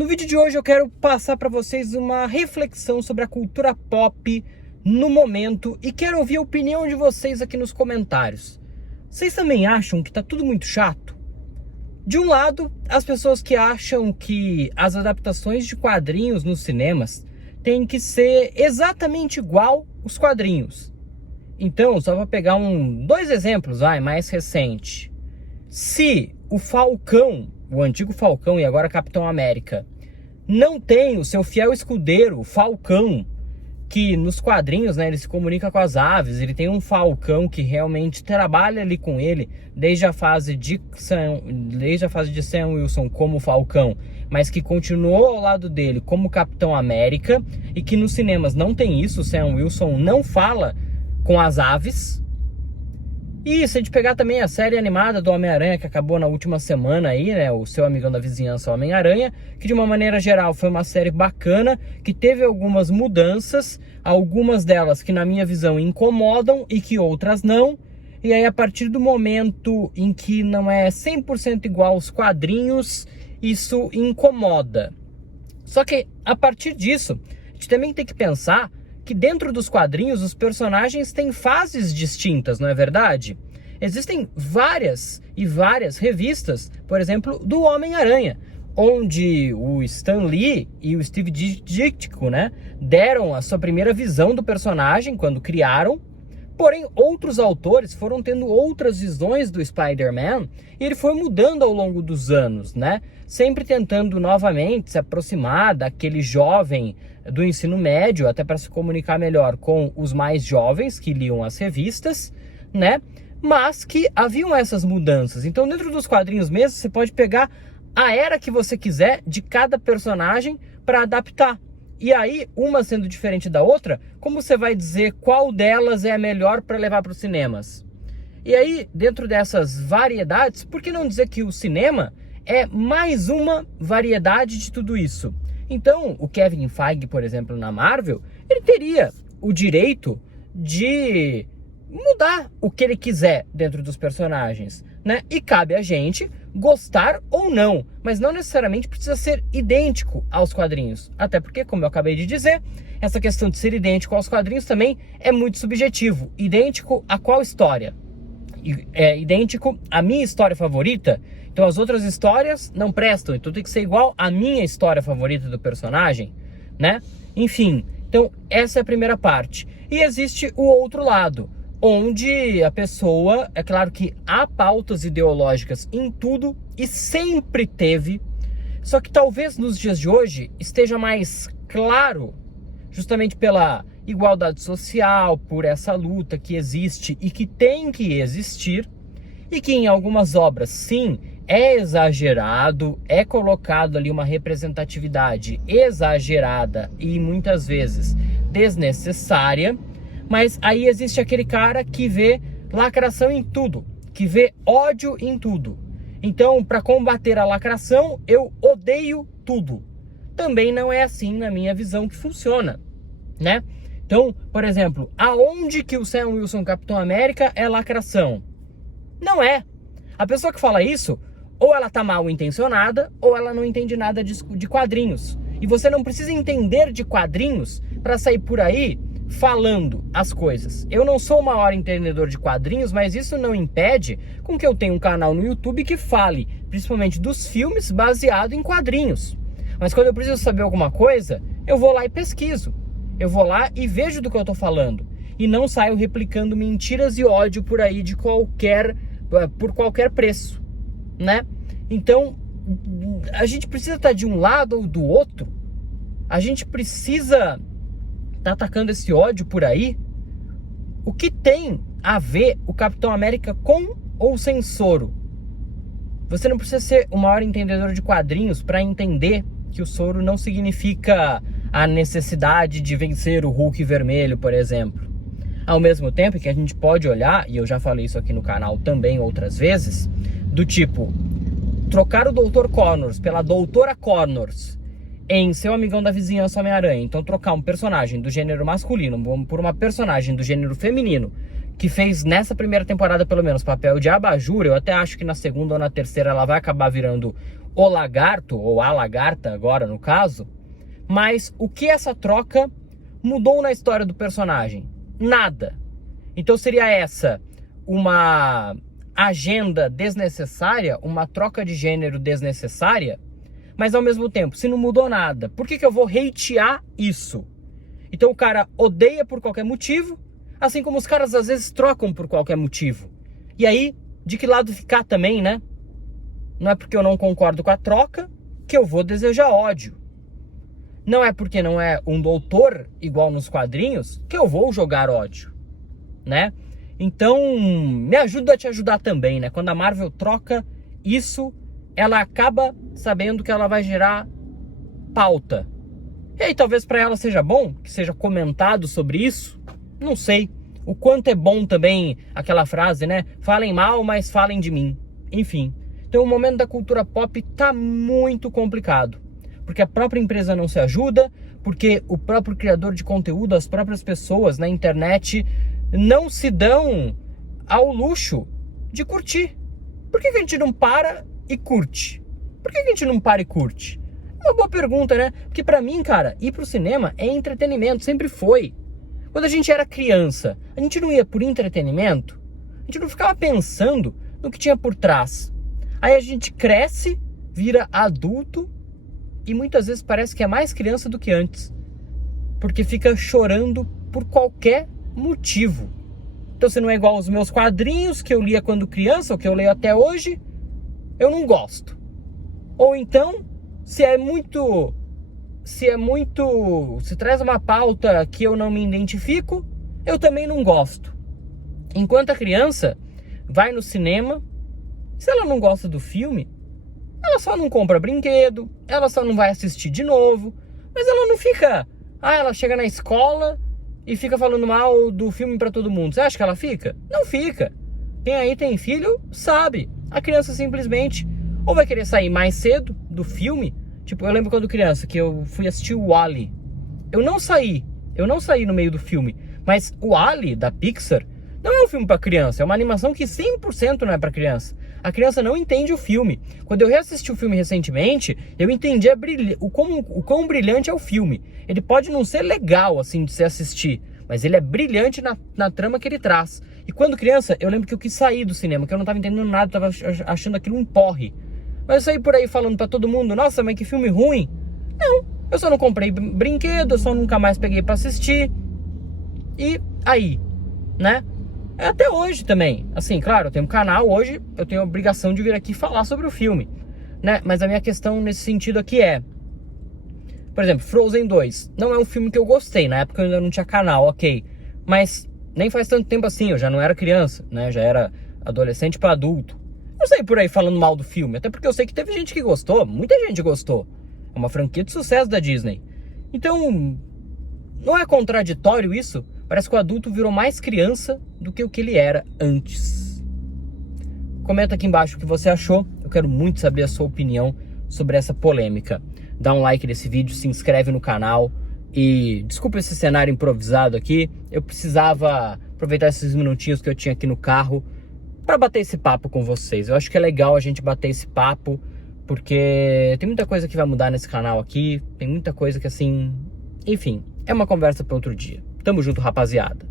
No vídeo de hoje eu quero passar para vocês uma reflexão sobre a cultura pop no momento e quero ouvir a opinião de vocês aqui nos comentários. Vocês também acham que tá tudo muito chato? De um lado, as pessoas que acham que as adaptações de quadrinhos nos cinemas têm que ser exatamente igual os quadrinhos. Então, só vou pegar dois exemplos, mais recente. Se o Falcão, o antigo Falcão e agora Capitão América, não tem o seu fiel escudeiro, Falcão, que nos quadrinhos, ele se comunica com as aves, ele tem um Falcão que realmente trabalha ali com ele desde a fase de Sam Wilson como Falcão, mas que continuou ao lado dele como Capitão América, e que nos cinemas não tem isso, o Sam Wilson não fala com as aves. E se a gente pegar também a série animada do Homem-Aranha, que acabou na última semana aí, o Seu Amigão da Vizinhança Homem-Aranha, que de uma maneira geral foi uma série bacana, que teve algumas mudanças, algumas delas que na minha visão incomodam e que outras não. E aí a partir do momento em que não é 100% igual aos quadrinhos, isso incomoda. Só que a partir disso, a gente também tem que pensar que dentro dos quadrinhos os personagens têm fases distintas, não é verdade? Existem várias e várias revistas, por exemplo, do Homem-Aranha, onde o Stan Lee e o Steve Ditko, deram a sua primeira visão do personagem quando criaram. Porém, outros autores foram tendo outras visões do Spider-Man e ele foi mudando ao longo dos anos, Sempre tentando novamente se aproximar daquele jovem do ensino médio, até para se comunicar melhor com os mais jovens que liam as revistas, Mas que haviam essas mudanças. Então, dentro dos quadrinhos mesmo, você pode pegar a era que você quiser de cada personagem para adaptar. E aí, uma sendo diferente da outra, como você vai dizer qual delas é a melhor para levar para os cinemas? E aí, dentro dessas variedades, por que não dizer que o cinema é mais uma variedade de tudo isso? Então, o Kevin Feige, por exemplo, na Marvel, ele teria o direito de mudar o que ele quiser dentro dos personagens, E cabe a gente gostar ou não, mas não necessariamente precisa ser idêntico aos quadrinhos. Até porque, como eu acabei de dizer, essa questão de ser idêntico aos quadrinhos também é muito subjetivo. Idêntico a qual história? É idêntico à minha história favorita? Então as outras histórias não prestam, então tem que ser igual à minha história favorita do personagem, Enfim, então essa é a primeira parte. E existe o outro lado, onde a pessoa, é claro que há pautas ideológicas em tudo e sempre teve, só que talvez nos dias de hoje esteja mais claro, justamente pela igualdade social, por essa luta que existe e que tem que existir, e que em algumas obras, sim, é exagerado, é colocado ali uma representatividade exagerada e muitas vezes desnecessária, mas aí existe aquele cara que vê lacração em tudo, que vê ódio em tudo. Então, para combater a lacração, eu odeio tudo. Também não é assim na minha visão que funciona, Então, por exemplo, aonde que o Sam Wilson Capitão América é lacração? Não é. A pessoa que fala isso, ou ela tá mal intencionada, ou ela não entende nada de quadrinhos. E você não precisa entender de quadrinhos para sair por aí falando as coisas. Eu não sou o maior entendedor de quadrinhos, mas isso não impede com que eu tenha um canal no YouTube que fale, principalmente dos filmes, baseado em quadrinhos. Mas quando eu preciso saber alguma coisa, eu vou lá e pesquiso. Eu vou lá e vejo do que eu tô falando. E não saio replicando mentiras e ódio por aí por qualquer preço, Então, a gente precisa estar de um lado ou do outro. A gente precisa tá atacando esse ódio por aí. O que tem a ver o Capitão América com ou sem soro? Você não precisa ser o maior entendedor de quadrinhos para entender que o soro não significa a necessidade de vencer o Hulk vermelho, por exemplo. Ao mesmo tempo que a gente pode olhar, e eu já falei isso aqui no canal também outras vezes, do tipo, trocar o Dr. Connors pela Doutora Connors em Seu Amigão da Vizinhança Homem-Aranha, então trocar um personagem do gênero masculino por uma personagem do gênero feminino, que fez nessa primeira temporada pelo menos papel de abajur, eu até acho que na segunda ou na terceira ela vai acabar virando o lagarto, ou a lagarta agora no caso, mas o que essa troca mudou na história do personagem? Nada. Então seria essa uma agenda desnecessária, uma troca de gênero desnecessária, mas ao mesmo tempo, se não mudou nada, por que eu vou hatear isso? Então o cara odeia por qualquer motivo, assim como os caras às vezes trocam por qualquer motivo. E aí, de que lado ficar também, né? Não é porque eu não concordo com a troca que eu vou desejar ódio. Não é porque não é um doutor igual nos quadrinhos que eu vou jogar ódio, né? Então, me ajuda a te ajudar também, né? Quando a Marvel troca isso, ela acaba sabendo que ela vai gerar pauta. E aí talvez para ela seja bom que seja comentado sobre isso. Não sei. O quanto é bom também aquela frase, né? Falem mal, mas falem de mim. Enfim. Então o momento da cultura pop tá muito complicado. Porque a própria empresa não se ajuda, porque o próprio criador de conteúdo, as próprias pessoas na internet não se dão ao luxo de curtir. Por que a gente não para e curte? Por que a gente não para e curte? Uma boa pergunta, né? Porque pra mim, cara, ir pro cinema é entretenimento, sempre foi. Quando a gente era criança, a gente não ia por entretenimento? A gente não ficava pensando no que tinha por trás. Aí a gente cresce, vira adulto e muitas vezes parece que é mais criança do que antes. Porque fica chorando por qualquer motivo. Então se não é igual aos meus quadrinhos que eu lia quando criança, ou que eu leio até hoje, eu não gosto. Ou então, se traz uma pauta que eu não me identifico, eu também não gosto. Enquanto a criança vai no cinema, se ela não gosta do filme, ela só não compra brinquedo, ela só não vai assistir de novo, mas ela não fica... ela chega na escola e fica falando mal do filme pra todo mundo. Você acha que ela fica? Não fica. Quem aí tem filho sabe. A criança simplesmente ou vai querer sair mais cedo do filme. Tipo, eu lembro quando criança que eu fui assistir o WALL-E. Eu não saí no meio do filme. Mas o WALL-E da Pixar não é um filme pra criança. É uma animação que 100% não é pra criança. A criança não entende o filme. Quando eu reassisti o filme recentemente, eu entendi o quão brilhante é o filme. Ele pode não ser legal, assim, de se assistir, mas ele é brilhante na trama que ele traz. E quando criança, eu lembro que eu quis sair do cinema, que eu não tava entendendo nada, tava achando aquilo um porre. Mas eu saí por aí falando pra todo mundo, nossa, mas que filme ruim. Não, eu só não comprei brinquedo, eu só nunca mais peguei pra assistir. E aí, né? Até hoje também, assim, claro, eu tenho um canal, hoje eu tenho a obrigação de vir aqui falar sobre o filme, né? Mas a minha questão nesse sentido aqui é, por exemplo, Frozen 2, não é um filme que eu gostei, na época eu ainda não tinha canal, ok, mas nem faz tanto tempo assim, eu já não era criança, né? Já era adolescente pra adulto. Não saí por aí falando mal do filme, até porque eu sei que teve gente que gostou, muita gente gostou. É uma franquia de sucesso da Disney. Então, não é contraditório isso? Parece que o adulto virou mais criança do que o que ele era antes. Comenta aqui embaixo o que você achou. Eu quero muito saber a sua opinião sobre essa polêmica. Dá um like nesse vídeo, se inscreve no canal. E desculpa esse cenário improvisado aqui. Eu precisava aproveitar esses minutinhos que eu tinha aqui no carro para bater esse papo com vocês. Eu acho que é legal a gente bater esse papo, porque tem muita coisa que vai mudar nesse canal aqui. Tem muita coisa que assim... Enfim, é uma conversa para outro dia. Tamo junto, rapaziada.